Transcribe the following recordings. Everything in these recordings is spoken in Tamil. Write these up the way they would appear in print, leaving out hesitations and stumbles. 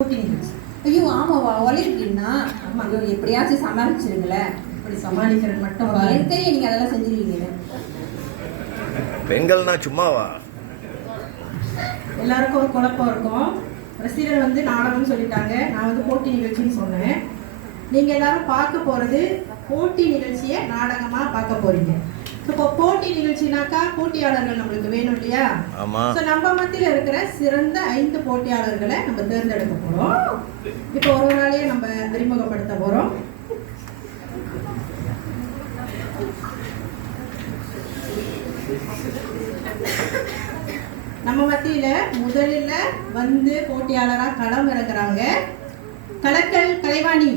ஐயோ ஆமாவா ஒலிருக்கீங்கன்னா ஐயோ எப்படியாச்சும் சமாளிச்சிருங்களேன். இப்படி சமாளிக்கிறது மட்டும் தெரியும், நீங்க அதெல்லாம் செஞ்சிருவீங்க. பெண்கள்னா சும்மாவா? எல்லாருக்கும் ஒரு குழப்பம் இருக்கும். ரசிகர் நாடகம்னு சொல்லிட்டாங்க, நான் போட்டி நிகழ்ச்சின்னு சொன்னேன். நீங்க எல்லாரும் பார்க்க போறது போட்டி நிகழ்ச்சியை நாடகமா பார்க்க போறீங்க. இப்போ போட்டி நிகழ்ச்சினாக்கா போட்டியாளர்கள் நம்மளுக்கு வேணும் இல்லையா? நம்ம மத்தியில இருக்கிற சிறந்த 5 போட்டியாளர்களை நம்ம தேர்ந்தெடுக்க போறோம். இப்போ ஒரு நாளையே நம்ம அறிமுகப்படுத்த போறோம். நம்ம மத்தியில முதலில் போட்டியாளரா களம் இறங்குறாங்க கலக்கல் கலைவாணி.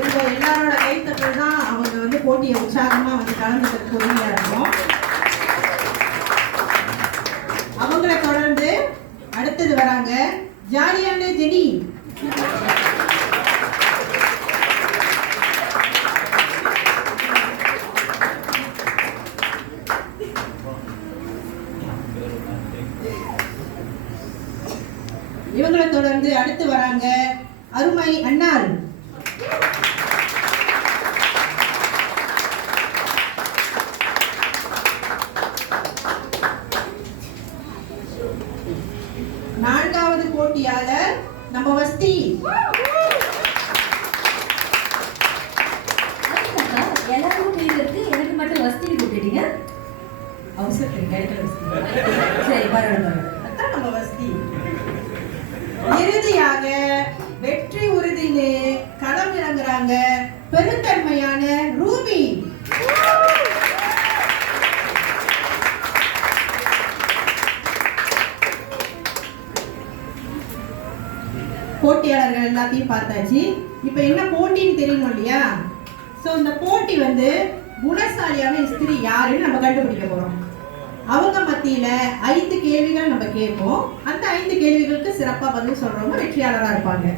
உங்க எல்லாரோட கைத்தட்டல் தான் அவங்க போட்டியை உற்சாகமா கலந்துக்கிறதுக்கு உதவியா இருக்கும். அவங்கள தொடர்ந்து அடுத்தது வராங்க ஜாலியான ஜெனி. இவங்களை தொடர்ந்து அடுத்து வராங்க அருமை அண்ணாள். நான்காவது போட்டியாளர் நம்ம வஸ்தி. எல்லாருக்கும் பேர் இருக்கு, எனக்கு மட்டும் வஸ்தி போட்டுட்டீங்க. அவசரத்துக்கு சரி பரவாயில்ல, அதான் நம்ம வஸ்தி. இறுதியாக வெற்றி உறுதியிலே களம் இறங்குறாங்க பெருந்தன்மையான ரூபி. போட்டியாளர்கள் எல்லாத்தையும் பார்த்தாச்சு. இப்ப என்ன போட்டின்னு தெரியணும் இல்லையா? சோ இந்த போட்டி குணசாலியான ஸ்திரீ யாருன்னு நம்ம கண்டுபிடிக்க போறோம். அவங்க மத்தியில 5 கேள்விகள் நம்ம கேட்போம். அந்த 5 கேள்விகளுக்கு சிறப்பா பதில் சொல்றவங்க வெற்றியாளரா இருப்பாங்க.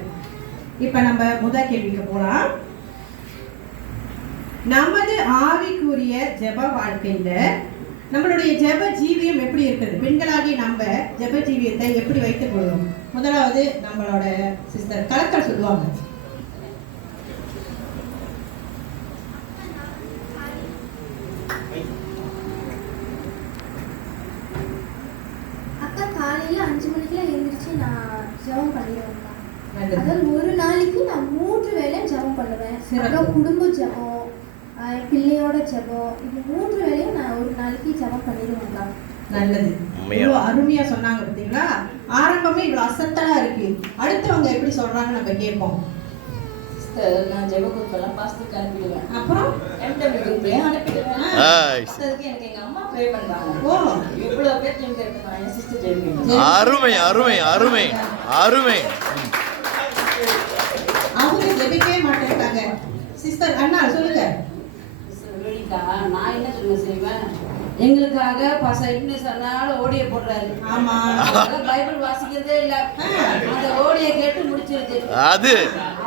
இப்ப நம்ம முதல் கேள்விக்கு போலாம். நமது ஆவிக்குரிய ஜெப வாழ்க்கையில நம்மளுடைய ஜெப ஜீவியம் எப்படி இருக்குது? பெண்களாகி நம்ம ஜெப ஜீவியத்தை எப்படி வைத்துக் கொள்வோம்? முதலாவது நம்மளோட சிஸ்டர் கலக்கல் சொல்லுவாங்க. அக்கா காலையில 5 மணிக்கெல்லாம் எழுந்திரிச்சு நான் ஜெபம் பண்ணிடுவேன். அதாவது ஒரு நாளைக்கு நான் 3 வேளை ஜெபம் பண்ணுவேன். அப்புறம் குடும்ப ஜெபம், பிள்ளையோட ஜெபம், இது 3 வேளையும் நான் ஒரு நாளைக்கு ஜெபம் பண்ணிடுவேன்க்கா. நல்லது, இவ்வளோ அருமையா சொன்னாங்க பார்த்தீங்களா? ஆரம்பமே இவ்வளோ அசத்தலா இருக்கு. அடுத்தவங்க எப்படி சொல்றாங்க நம்ம கேட்போம். நான் ஜெப குரூப்பெல்லாம் பாஸ்துக்கு அனுப்பிடுவேன். அப்புறம் எம்டபிள்யூ குரூப்லயும் அனுப்பிடுவேன். அதுக்கு எனக்கு எங்க அம்மா ப்ரே பண்றாங்க. ஓ இவ்வளவு பேர் டீம் இருக்கு, நான் என் சிஸ்டர் ஜெபிக்கிறேன். அருமை அருமை அருமை அருமை. அவங்க ஜெபிக்கவே மாட்டேன்ட்டாங்க. சிஸ்டர் அண்ணா சொல்லுங்க. நான் என்ன சொல்ல செய்வேன், எங்களுக்காக பசங்க சொன்னாலும் ஓடிய போடுறாரு. ஆமா, பைபிள் வாசிக்கிறதே இல்ல, அந்த ஓடிய கேட்டு முடிச்சிருக்கு. அது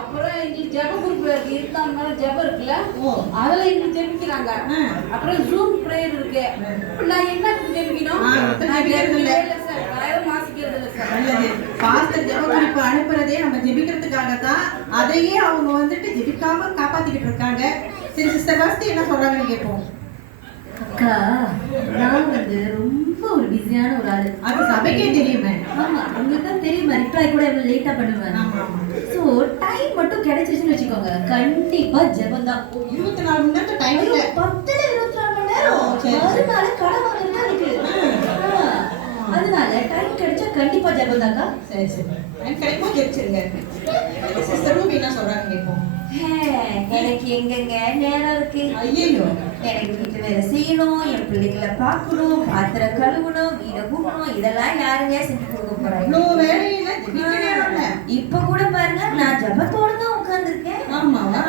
அப்புறம் எங்களுக்கு ஜெப குரூப் இருந்தாங்க, ஜெபம் இருக்குல்ல, அதுல எங்களுக்கு ஜெபிக்கிறாங்க. அப்புறம் ஜூம் பிரேயர் இருக்கு, நான் என்ன ஜெபிக்கணும்? பாஸ்டர் ஜெப குறிப்பு அனுப்புறதே நம்ம ஜெபிக்கிறதுக்காக தான். அதையே அவங்க ஜெபிக்காம காப்பாத்திக்கிட்டு இருக்காங்க. சரி சிஸ்டர் வாஸ்தி என்ன சொல்றாங்கன்னு கேட்போம். அக்கா, நான் ரொம்ப ஒரு பிஸியான ஒரு ஆளு. அது சபைக்கே தெரியுமே. ஆமா, உங்களுக்கு தான் தெரியுமா, ரிப்ளை கூட இவ்வளவு லேட்டா பண்ணுவேன். சோ டைம் மட்டும் கிடைச்சிருச்சுன்னு வச்சுக்கோங்க, கண்டிப்பா ஜெபம் தான். 24 மணி நேரம் டைம் இல்ல, 10ல 24 மணி நேரம். அதனால கடன் வாங்குறதா இருக்கு. அதனால டைம் கிடைச்சா கண்டிப்பா ஜெபம் தான்க்கா. சரி சரி, டைம் கிடைக்கும் ஜெபிச்சிருங்க. சிஸ்டர் ரூபி என்ன சொல்றாங்க கேட்போம். எனக்கு எங்கெங்க நேரம் இருக்கு? ஐயோ, எனக்கு வீட்டு வேலை செய்யணும், என் பிள்ளைகளை பார்க்கணும், பாத்திரம் கழுவணும், வீடை கூட்டணும், இதெல்லாம் யாருங்க செஞ்சு கொடுக்க போறாங்க? இப்ப கூட பாருங்க, நான் ஜபத்தோட தான் உட்கார்ந்துருக்கேன். ஆமாவா?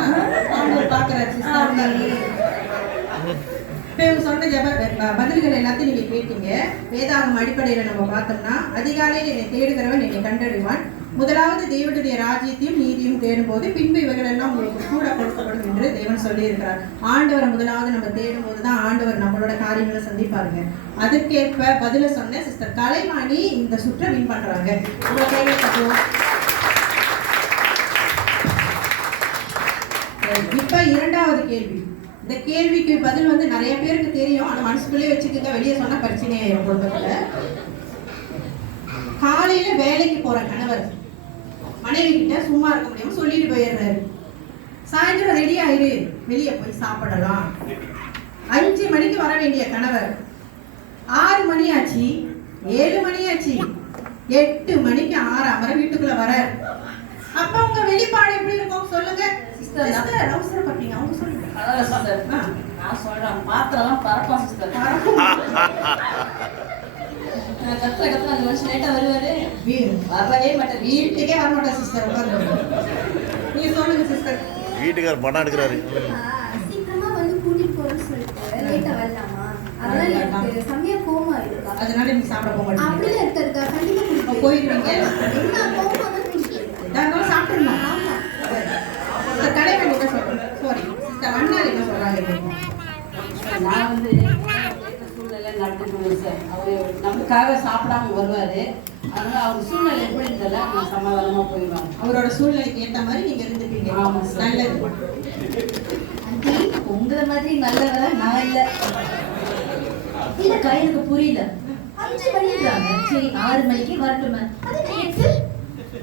சொன்ன பதில்கள் எல்லாத்தையும் நீங்க கேட்டீங்க. வேதாகம் அடிப்படையில நம்ம பார்த்தோம்னா, அதிகாலையில் என்னை தேடுகிறவன் என்னை கண்டறிவான், முதலாவது தேவனுடைய ராஜ்யத்தையும் நீதியும் தேடும்போது பின்பு இவைகள் எல்லாம் உங்களுக்கு கூட கொடுக்கப்படும் என்று தேவன் சொல்லியிருக்கிறார். ஆண்டவரை முதலாவது நம்ம தேடும்போது தான் ஆண்டவர் நம்மளோட காரியங்களை சந்திப்பாருங்க. அதற்கேற்ப பதில சொன்ன சிஸ்டர் கலைவாணி இந்த சுற்றை வின் பண்றாங்க. உங்களை கேள்விப்பட்டோம். இப்ப இரண்டாவது கேள்வி. இந்த கேள்விக்கு பதில் வந்து நிறைய பேருக்கு தெரியும், ஆனா மனசுக்குள்ளே வச்சுக்கோங்க, வெளியே சொன்னா பிரச்சனையாயிரும் குடும்பத்துல. காலையில வேலைக்கு போற கணவர் மனைவி கிட்ட சும்மா இருக்க முடியாம சொல்லிட்டு போயிடுறாரு, சாயந்தரம் ரெடி ஆயிரு வெளியே போய் சாப்பிடலாம். 5 மணிக்கு வர வேண்டிய கணவர் 6 மணி ஆச்சு, 7 மணி ஆச்சு, 8 மணிக்கு 6 வீட்டுக்குள்ள வர. அப்ப உங்க வெளிப்பாடு எப்படி இருக்கும் சொல்லுங்க சிஸ்டர்? அவசரப்பட்டீங்க, அவங்க சொல்லுங்க. நான் சொல்றேன், பாத்திரம் பரப்பா சிஸ்டர். கத்துல அந்த மனுஷன் லேட்டா வருவாரு, வரவே மாட்டேன், வீட்டுக்கே வர மாட்டேன் சிஸ்டர். நீங்க சொல்லுங்க சிஸ்டர். வீட்டுக்கார படம் எடுக்கிறாரு. சீக்கிரமா வந்து கூட்டிட்டு போறேன்னு சொல்லிட்டு லேட்டா வரலாமா? அதனால எனக்கு செம்மையா கோவமா இருக்கா. அதனால நீங்க சாப்பிட போக மாட்டீங்க. அப்படியே இருக்கா கண்டிப்பா போயிடுவீங்க. என்ன கோவமா தான் எல்லாரும் சாப்பிடணும். ஆமா சிஸ்டர் கலைவாணி என்ன சொல்றாங்க? சாரி சிஸ்டர் அண்ணா என்ன சொல்றாங்க? நான் வந்து சூழ்நிலை நடந்துட்டு சார், அவரு நமக்காக சாப்பிடாம வருவாரு, அதனால அவங்க சூழ்நிலை எப்படி இருந்தால நான் சமாதானமா போயிடுவாங்க. அவரோட சூழ்நிலைக்கு ஏற்ற மாதிரி நீங்க இருந்துப்பீங்க. ஆமா சார். நல்லது. உங்களை மாதிரி நல்லவரை நான் இல்லை. இல்லக்கா எனக்கு புரியல. 5 மணின்றாங்க, சரி 6 மணிக்கு வரட்டுமே. அது நேற்று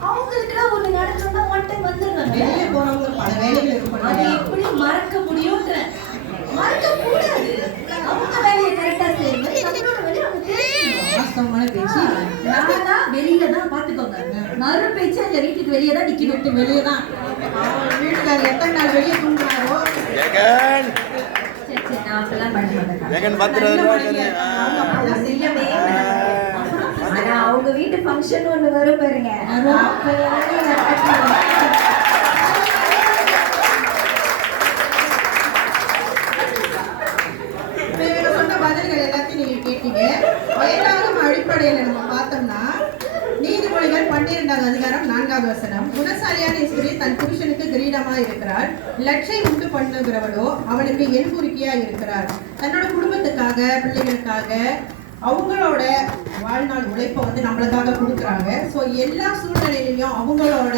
அவங்களுக்குலாம் ஒண்ணு நடக்கணும்னா ஒன் டைம் வந்துடுறாங்க. வெளியே போறவங்க பல வேலைகள் இருக்கும். அதை எப்படி மறக்க முடியும்ன்ற? மறக்க கூடாது. அவங்க வேலையை கரெக்டா செய்யும்போது நம்மளோட வேலையை அவங்க தெரிஞ்சுக்கணும். வாஸ்தவமான பேச்சு. நானா வெளியில தான் பாத்துக்கோங்க, மறு பேச்சு அந்த வீட்டுக்கு வெளியே தான் நிக்கணும். வீட்டு வெளியே தான். வீட்டுக்காரர் எத்தனை நாள் வெளியே தூங்குறாரோ. ஜெகன் சரி சரி, நான் அப்படிலாம் பண்ண மாட்டேன். ஜெகன் 10 ரூபாய் செய்யவே ஆனா அவங்க வீட்டு ஃபங்க்ஷன் ஒண்ணு வரும் பாருங்க, சொன்ன பதில்கள் எல்லாத்தையும் நீங்க கேட்டீங்க. வேதாகம் அடிப்படையில நம்ம பார்த்தோம்னா நீதிமொழிகள் 12வது அதிகாரம் 4வது வசனம், குணசாலியான ஸ்திரீ தன் புருஷனுக்கு கிரீடமா இருக்கிறார், லட்சை உண்டு பண்ணுகிறவளோ அவனுக்கு எண்புரிக்கையா இருக்கிறார். தன்னோட குடும்பத்துக்காக பிள்ளைகளுக்காக அவங்களோட வாழ்நாள் உழைப்பை வந்து நம்மளுக்காக கொடுக்குறாங்க. ஸோ எல்லா சூழ்நிலையிலையும் அவங்களோட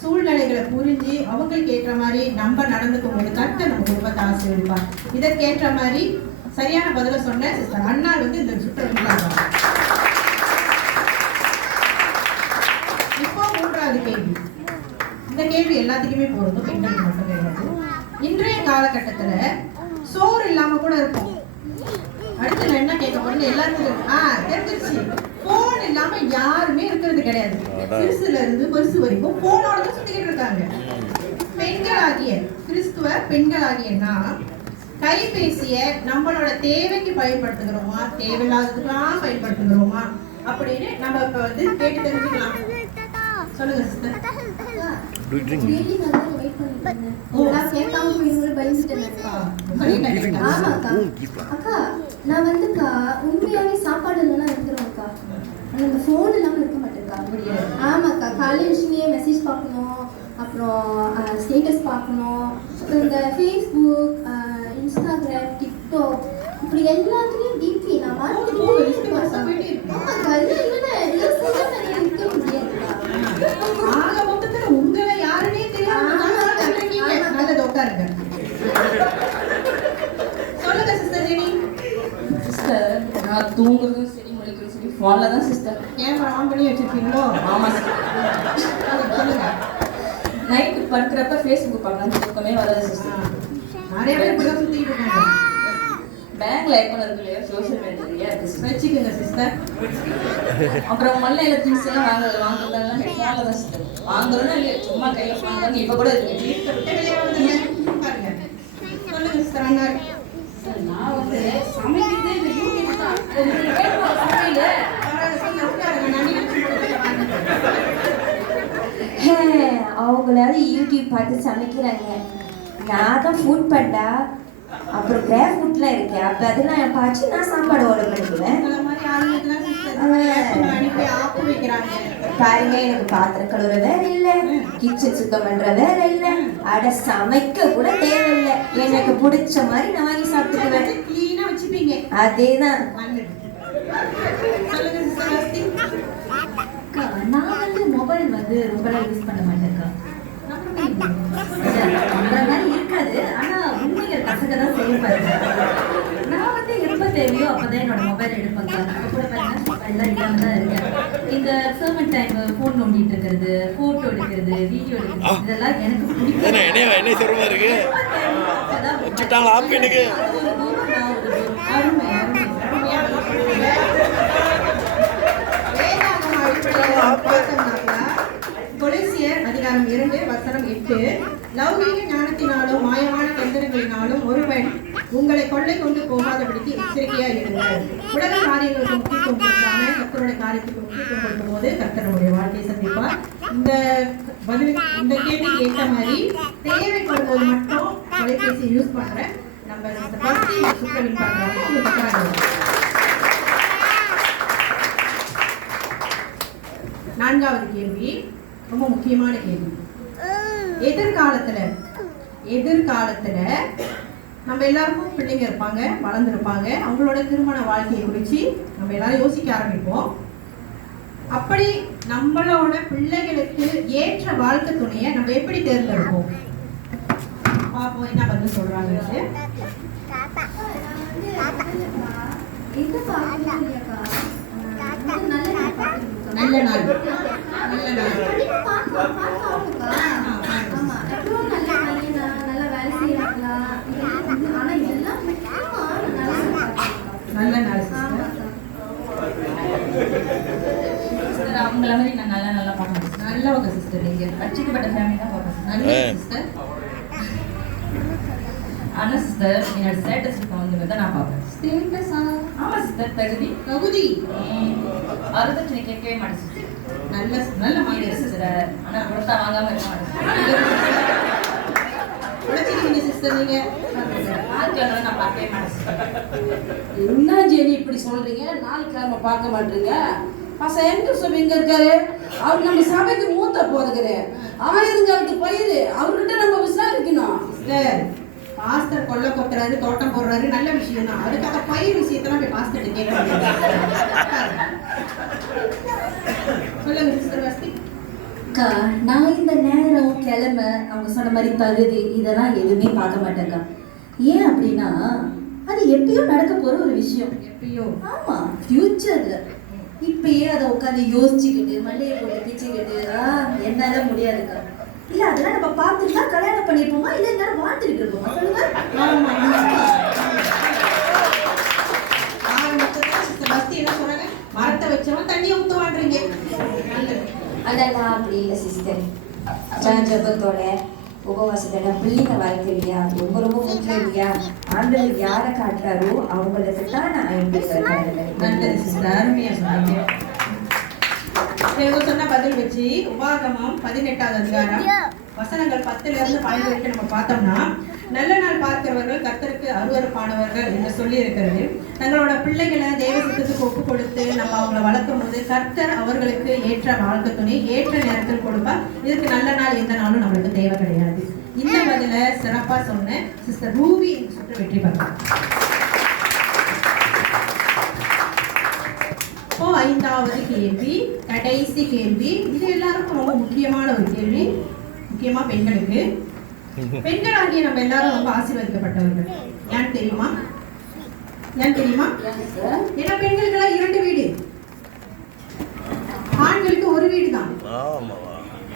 சூழ்நிலைகளை புரிஞ்சு அவங்களுக்கு ஏற்ற மாதிரி நம்ம நடந்துக்கும் போது கரெக்டாக நம்ம குடும்பத்தை ஆசீர்வதிப்பார். இதற்கேற்ற மாதிரி சரியான பதில சொன்ன சிஸ்டர் அண்ணா வந்து இந்த சுற்றுலா. இப்போ 3வது கேள்வி. இந்த கேள்வி எல்லாத்துக்குமே பொருந்தும், பெண்களுக்கு மட்டும் கிடையாது. இன்றைய காலகட்டத்துல சோறு இல்லாம கூட இருக்கும். அடுத்து நான் என்ன கேட்க போறேன்னு எல்லாருக்கும் தெரிஞ்சிருச்சு. போன் இல்லாம யாருமே இருக்கிறது கிடையாது. சிறுசுல இருந்து பெருசு வரைக்கும் போனோட தான் சுத்திக்கிட்டு இருக்காங்க. பெண்களாகிய கிறிஸ்துவ பெண்களாகிய நான் கைபேசிய நம்மளோட தேவைக்கு பயன்படுத்துகிறோமா, தேவையில்லாததுக்கெல்லாம் பயன்படுத்துகிறோமா அப்படின்னு நம்ம இப்ப வந்து கேட்டு தெரிஞ்சுக்கலாம். சொல்லுங்க சிஸ்டர். டெய்லி நல்லா வெயிட் பண்ணிட்டேன். நான் கேட்காம போய் பயந்துட்டேன். ஆமாக்கா அக்கா, நான் வந்துக்கா உண்மையாவே சாப்பாடு இல்லைன்னா இருந்துருவேன்க்கா. ஆனால் இந்த ஃபோன் இல்லாமல் இருக்க மாட்டேங்க்கா. ஆமாக்கா, காலையில் விஷயமே மெசேஜ் பார்க்கணும், அப்புறம் ஸ்டேட்டஸ் பார்க்கணும், அப்புறம் இந்த ஃபேஸ்புக், இன்ஸ்டாகிராம், டிக்டாக் இப்படி எல்லாத்துலேயும் டிபி நான் மாற்றிக்கிட்டே ஆமாக்கா. இது இல்லைன்னா எல்லாம் செய்யாமல் இருக்க முடியாதுக்கா. ஆக மொத்தத்துல உங்களை யாருன்னே தெரியாம நல்லது உட்காருங்க. சொல்லுங்க சிஸ்டர் ஜெனி. சிஸ்டர் நான் தூங்குறதும் சரி முழிக்கிறதும் சரி ஃபோன்ல தான் சிஸ்டர். கேமரா ஆன் பண்ணி வச்சிருக்கீங்களோ? ஆமா சிஸ்டர். சொல்லுங்க. நைட்டு படுக்கிறப்ப ஃபேஸ்புக் பார்க்கலாம், தூக்கமே வராது சிஸ்டர். நிறைய பேர் இப்படி சுத்திட்டு இருக்காங்க. பேங்க்ல அக்கௌண்ட் இருக்கு இல்லையா, சோஷியல் மீடியா இருக்கு சிஸ்டர். வச்சுக்கோங்க சிஸ்டர். அப்புறம் மல்லையில திங்ஸ் எல்லாம் வாங்குறதெல்லாம் ஃபோன்ல தான் சிஸ்டர். வாங்குறோம்னா இல்லையா, சும்மா கையில வாங்குறோம் இப்ப கூட இருக்கு. வெளியே வந்துங்க பாருங்க. சொல்லுங்க சிஸ்டர் அண்ணா. நான் வந்து சமைக்கிறதே இந்த யூடியூப் தான். உங்களுக்கு கேட்போம் சமையல. அவங்களாவது யூடியூப் பார்த்து சமைக்கிறாங்க. நான் தான் ஃபுட் பண்ணா, அப்புறம் கிராஃப் ஃபுட்லாம் இருக்கேன். அப்போ அதெல்லாம் பார்த்து நான் சாப்பாடு ஆர்டர் பண்ணிக்குவேன். அந்த மாதிரி ஆளுங்களுக்கு தான் சிஸ்டர் அனுப்பி ஆப்பு வைக்கிறாங்க. பாருங்க, எனக்கு பாத்திரம் கழுவுற வேலை இல்ல, கிச்சன் சுத்தம் பண்ற வேலை இல்ல, அட சமைக்க கூட தேவையில்லை. எனக்கு பிடிச்ச மாதிரி நான் வாங்கி சாப்பிட்டுக்குவேன். கிளீனா வச்சுப்பீங்க. அதேதான். சொல்லுங்க சிஸ்டர் வஸ்தி. நான் வந்து மொபைல் வந்து ரொம்ப யூஸ் பண்ண மாட்டேன்க்கா. இருக்காது, ஆனா உண்மைகள் பசங்க தான் செய்யப்பாரு. நான் வந்து எப்ப தேவையோ அப்பதான் என்னோட மொபைல் எடுப்பேங்க. அப்ப கூட பாருங்க எல்லாம் இல்லாம தான் இருக்கேன். இந்த சர்வன் டைம் போன் நோண்டிட்டு இருக்கிறது, போட்டோ எடுக்கிறது, வீடியோ எடுக்கிறது, இதெல்லாம் எனக்கு பிடிக்கும். என்ன சொல்றமா இருக்கு வச்சுட்டாங்களா ஆப் எனக்கு அருமை அருமை கொலோசியர் அதிகாரம் 2 வசனம் 8 லௌகீக ஞானத்தினாலும் மாயமான தந்திரங்களினாலும் ஒருவன் உங்களை கொள்ளை கொண்டு போகாதபடிக்கு எச்சரிக்கையா இருங்கள். உலக காரியங்களுக்கு முக்கியத்துவம் கொடுக்காம கர்த்தருடைய காரியத்துக்கு முக்கியத்துவம் கொடுக்கும் போது கர்த்தருடைய வாழ்க்கையை சந்திப்பார். இந்த கேள்விக்கு ஏற்ற மாதிரி தேவைப்படும் போது மட்டும் தொலைபேசி யூஸ் பண்ற நம்ம சுப்ரவின் பண்றாங்க. 4வது கேள்வி ரொம்ப முக்கியமான கேள்வி. எதிர்காலத்துல நம்ம எல்லாருக்கும் பிள்ளைங்க இருப்பாங்க, வளர்ந்துருப்பாங்க. அவங்களோட திருமண வாழ்க்கையை குறித்து நம்ம எல்லாரும் யோசிக்க ஆரம்பிப்போம். அப்படி நம்மளோட பிள்ளைகளுக்கு ஏற்ற வாழ்க்கை துணையை நம்ம எப்படி தேர்ந்தெடுப்போம்? பாப்போம் என்ன பதில் சொல்றாங்க. நல்ல நாள் நல்ல நாள் சிஸ்டர். அவங்கள மாதிரி நான் நல்லா பார்க்கணும். நல்லவங்க சிஸ்டர். நீங்க ரட்சிக்கப்பட்ட ஃபேமிலி தான் பார்க்கணும். நல்ல சிஸ்டர். ஆனா சிஸ்டர் என்னோட ஸ்டேட்டஸ்க்கு தகுந்த தான் நான் பார்ப்பேன். ஸ்டேட்டஸா? ஆமா சிஸ்டர். தகுதி அறுபத்தி கேட்கவே மாட்டேன் சிஸ்டர். நல்ல மாதிரி சிஸ்டர். ஆனா கொடுத்தா வாங்காம இருக்க மாட்டேன் சிஸ்டர். நீங்க நான் பார்க்கவே மாட்டேன். என்ன ஜெனி இப்படி சொல்றீங்க? நாளைக்கிழமை பார்க்க மாட்டீங்க? எங்க இருக்காரு? அவர் நம்ம சபைக்கு மூத்த போதுகிறாரு. அவன் இருங்கிறது பயிர், அவர்கிட்ட நம்ம விசாரிக்கணும். பாஸ்டர் கொல்ல கொத்துறாரு, தோட்டம் போடுறாரு, நல்ல விஷயம் தான். அதுக்காக பயிர் விஷயத்தெல்லாம் போய் பாஸ்டர் கேட்க சொல்லுங்க சிஸ்டர் வஸ்தி. அக்கா, நான் இந்த நேரம் கிழமை அவங்க சொன்ன மாதிரி தகுதி இதெல்லாம் எதுவுமே பார்க்க மாட்டேங்க்கா. ஏன் அப்படின்னா அது எப்பயோ நடக்க போற ஒரு விஷயம். எப்பயோ? ஆமா, ஃபியூச்சர்ல. இப்பயே அதை உட்காந்து யோசிச்சுக்கிட்டு மல்லிகை போட்டு பிச்சுக்கிட்டு என்னால முடியாதுக்கா. இல்ல அதெல்லாம் நம்ம பார்த்துட்டு தான் கல்யாணம் பண்ணிருப்போமா, இல்ல எல்லாரும் வாழ்ந்துட்டு இருப்போமா? சொல்லுங்க. வஸ்தி என்ன சொல்றாங்க? மரத்தை வச்சவன் தண்ணியை ஊத்துவான்றீங்க. அதெல்லாம் அப்படி இல்லை சிஸ்டர். ஜபத்தோட உபவாசத்தோட பிள்ளைங்க வாழ்க்கை இல்லையா ரொம்ப ரொம்ப முக்கியம் இல்லையா? ஆண்டவர் யாரை காட்டுறாரோ அவங்களுக்கு தான் நான் நல்லது சிஸ்டர். அருமையா சொன்னீங்க. சொன்ன பதில் வச்சு உபாகமம் 18வது அதிகாரம் வசனங்கள் 10ல இருந்து 12 வரைக்கும் நம்ம பார்த்தோம்னா, நல்ல நாள் பார்க்கிறவர்கள் கர்த்தருக்கு அருவருப்பானவர்கள் என்று சொல்லி இருக்கிறது. தங்களோட பிள்ளைகளை தேவ சித்தத்துக்கு ஒப்பு கொடுத்து நம்ம அவங்கள வளர்க்கும் போது கர்த்தர் அவர்களுக்கு ஏற்ற வாழ்க்கை துணை ஏற்ற நேரத்தில் கொடுப்பார். இதுக்கு நல்ல நாள் எந்த நாளும் நம்மளுக்கு தேவை கிடையாது. இந்த பதில சிறப்பா சொன்ன சிஸ்டர் ரூபி சுற்று வெற்றி பெற்றார். இப்போ 5வது கேள்வி, கடைசி கேள்வி. இது எல்லாருக்கும் ரொம்ப முக்கியமான ஒரு கேள்வி, முக்கியமா பெண்களுக்கு. பெண்களாகிய நம்ம எல்லாரும் ரொம்ப ஆசீர்வதிக்கப்பட்டவர்கள். ஏன் தெரியுமா? ஏன்னா பெண்களுக்கு எல்லாம் 2 வீடு, ஆண்களுக்கு 1 வீடு தான்.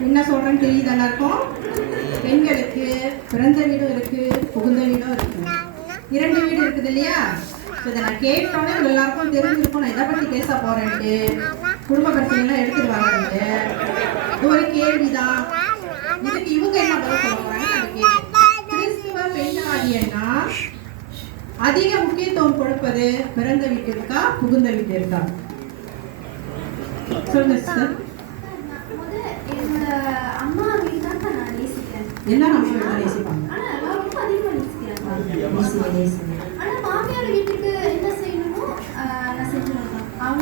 என்ன சொல்றேன்னு தெரியுது எல்லாருக்கும்? பெண்களுக்கு பிறந்த வீடும் இருக்கு, புகுந்த வீடும் இருக்கு. 2 வீடு இருக்குது இல்லையா? இதை நான் கேட்டோன்னே எல்லாருக்கும் தெரிஞ்சிருக்கும் நான் இதை பற்றி பேச போறேன்ட்டு. குடும்ப பிரச்சனைலாம் எடுத்துட்டு வராங்க. இது ஒரு கேள்விதான். இதுக்கு இவங்க என்ன பதில் சொல்ல போறாங்க? கிறிஸ்துவ பெண்ணாகியன்னா அதிக முக்கியத்துவம் கொடுப்பது பிறந்த வீட்டிற்கா புகுந்த வீட்டிற்கா? சொல்லுங்க சிஸ்டர். என்னோட அம்மா வீடு தான் நான் நேசிக்கிறேன். எல்லாரும் அம்மா வீடு தான் நேசிப்பாங்க. ஆனா நான் ரொம்ப அதிகமாக நேசிக்கிறேன். ஆனா மாமியார் வீட்டுக்கு என்ன செய்யணுமோ நான் செஞ்சுருவேன். அவங்க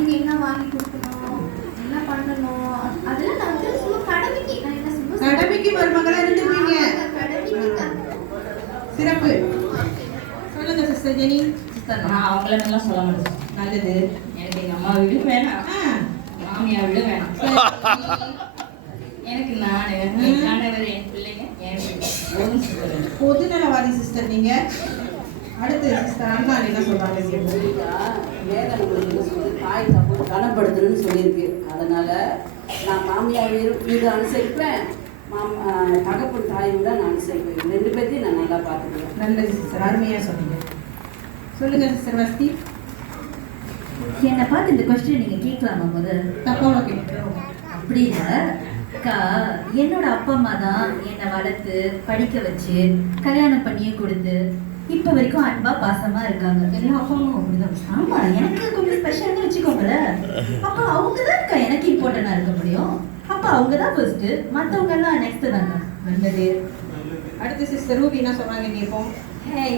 வாங்கி கொடுக்கணும், எல்லாம் பண்ணணும். அதெல்லாம் நான் வந்து சும்மா கடமைக்கு, நான் என்ன சும்மா கடமைக்கு மருமகளா இருந்துருவீங்க. கடமைக்கு. சிறப்பு. சொல்லுங்க சிஸ்டர் ஜெனி. சிஸ்டர், நான் அவங்கள நல்லா சொல்ல மாட்டேன். நல்லது. எனக்கு எங்க அம்மா வீடும் வேணாம், மாமியார் வீடும் வேணாம். எனக்கு நானு, என் கணவர், என் பிள்ளைங்க, என் போதும் சிஸ்டர். பொதுநலவாதி சிஸ்டர் நீங்க. அடுத்து சிஸ்டர் அண்ணா என்ன சொல்றாங்க கேட்போம். வேதனை உங்களுக்கு சொல்லி தாய் தப்பு கனப்படுத்தணும்னு சொல்லியிருக்கு. அதனால நான் மாமியார் வீடு அனுசரிப்பேன், தகப்பன் தாய் விட நான் அனுசரிப்பேன். 2 பேர்த்தையும் நான் நல்லா பார்த்துக்குவேன். நல்லது சிஸ்டர், அருமையா சொன்னீங்க. சொல்லுங்க சிஸ்டர் வஸ்தி. என்னை பார்த்து இந்த கொஸ்டின் நீங்க கேட்கலாமா? முதல் தப்பாக கேட்கிறோம். அப்படி இல்லை அக்கா, என்னோட அப்பா அம்மா தான் என்னை வளர்த்து படிக்க வச்சு கல்யாணம் பண்ணியே கொடுத்து இப்போ வரைக்கும் அன்பா பாசமா இருக்காங்க. எல்லா அப்பா அம்மாவும் அப்படிதான். ஆமா, எனக்கு கொஞ்சம் ஸ்பெஷல்னு வச்சுக்கோங்களேன். அப்போ அவங்க தான் இருக்கா எனக்கு இம்பார்ட்டண்டா இருக்க முடியும். அப்போ அவங்க தான் ஃபர்ஸ்ட், மற்றவங்க எல்லாம் நெக்ஸ்ட் தாங்க. நல்லது. அடுத்து சிஸ்டர் ரூபி என்ன சொல்றாங்க கேட்போம்.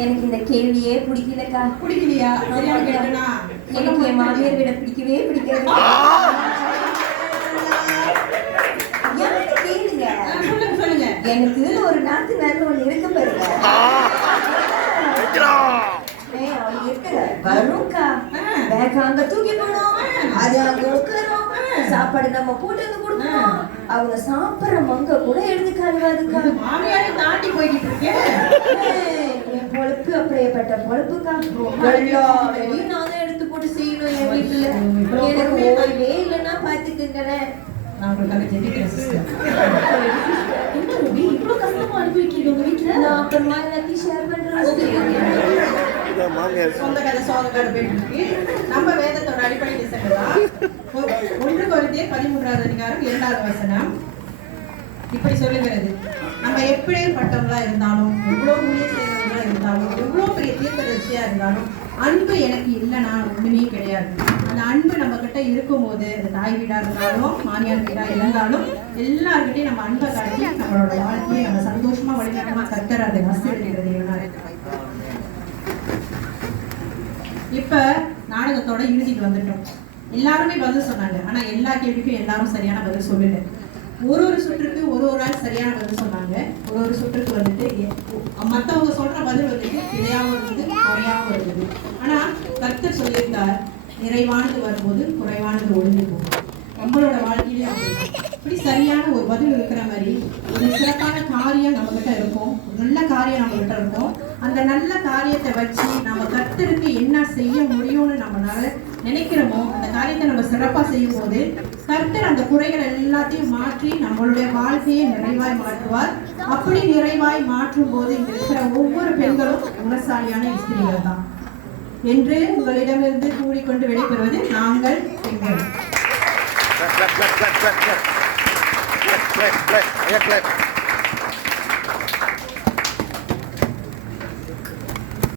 எனக்கு இந்த கேள்வியே பிடிக்கலக்கா. பிடிக்கலையா? சரியா கேட்டனா? எனக்கு என் மாமியார் விட பிடிக்கவே பிடிக்காது. எனக்கு கேளுங்க. சொல்லுங்க சொல்லுங்க. எனக்கு ஒரு நாத்து நல்ல ஒண்ணு இருக்க பாருங்க. அவன் இருக்கிற வரும்க்கா. பேக் அங்க தூக்கி போடும், அது அங்க உட்காரும், சாப்பாடு நம்ம போட்டு வந்து கொடுக்கணும். அவங்க சாப்பிட்ற மங்க கூட எடுத்து கழுவாதுக்கா. மாமியாரை தாண்டி போய்கிட்டு இருக்கேன். என் பொழப்பு அப்படியேப்பட்ட பொழப்புக்கா. எல்லா வேலையும் நான் தான் எடுத்து போட்டு செய்யணும் என் வீட்டுல. எனக்கு ஓய்வே இல்லைன்னா பாத்துக்குங்களேன். நான் உங்களுக்காக ஜெபிக்கிறேன் சிஸ்டர். என்ன ரூபி, இவ்வளோ கஷ்டமா அனுபவிக்கிறீங்க உங்க வீட்டுல? நான் அப்புறமா எல்லாத்தையும் ஷேர் பண்றேன். சொந்த கதை சோக கதை போயிட்டு இருக்கு. நம்ம வேதத்தோட அடிப்படை விஷயம் தான் 1 கொரிந்தியர் 13வது அதிகாரம் 2வது வசனம் இப்படி சொல்லுகிறது. நம்ம எப்படிப்பட்டவங்களா இருந்தாலும், எவ்வளவு ஊழிய செய்யறவங்களா இருந்தாலும், எவ்வளவு பெரிய தீர்க்கதரிசியா இருந்தாலும், அன்பு எனக்கு இல்லைன்னா ஒண்ணுமே கிடையாது. அந்த அன்பு நம்ம கிட்ட இருக்கும்போது, அது தாய் வீடா இருந்தாலும் மாமியார் வீடா இருந்தாலும், எல்லார்கிட்டையும் நம்ம அன்பை காட்டி நம்மளோட வாழ்க்கையை நம்ம சந்தோஷமா வழிநடமா கர்த்தர் அதை ஆசீர்வதிக்கிறது. இப்ப நாடகத்தோட இறுதிக்கு வந்துட்டோம். எல்லாருமே பதில் சொன்னாங்க. ஆனா எல்லா கேள்விக்கும் எல்லாரும் சரியான பதில் சொல்லல. ஒரு சுற்றுக்கு ஒரு ஆள் சரியான பதில் சொன்னாங்க. ஒரு சுற்றுக்கு வந்துட்டு மற்றவங்க சொல்ற பதில் வந்துட்டு இதையாவும் இருந்தது, குறையாவும் இருந்தது. ஆனா கர்த்தர் சொல்லியிருந்தார், நிறைவானது வரும்போது குறைவானது ஒழிஞ்சு போகும். நம்மளோட வாழ்க்கையிலே இப்படி சரியான ஒரு பதில் இருக்கிற மாதிரி ஒரு சிறப்பான காரியம் நம்ம கிட்ட இருக்கும், ஒரு நல்ல காரியம் நம்ம கிட்ட இருக்கும். அந்த நல்ல காரியத்தை வச்சு நம்ம கர்த்தருக்கு என்ன செய்ய முடியும்னு நம்மளால நினைக்கிறோமோ அந்த காரியத்தை நம்ம சிறப்பா செய்யும் போது கர்த்தர் அந்த குறைகள் எல்லாத்தையும் மாற்றி நம்மளுடைய வாழ்க்கையை நிறைவாய் மாற்றுவார். அப்படி நிறைவாய் மாற்றும் போது இங்க இருக்கிற ஒவ்வொரு பெண்களும் குணசாலியான ஸ்திரீகள் தான் என்று உங்களிடமிருந்து கூறிக்கொண்டு விடைபெறுவது நாங்கள் பெண்கள்.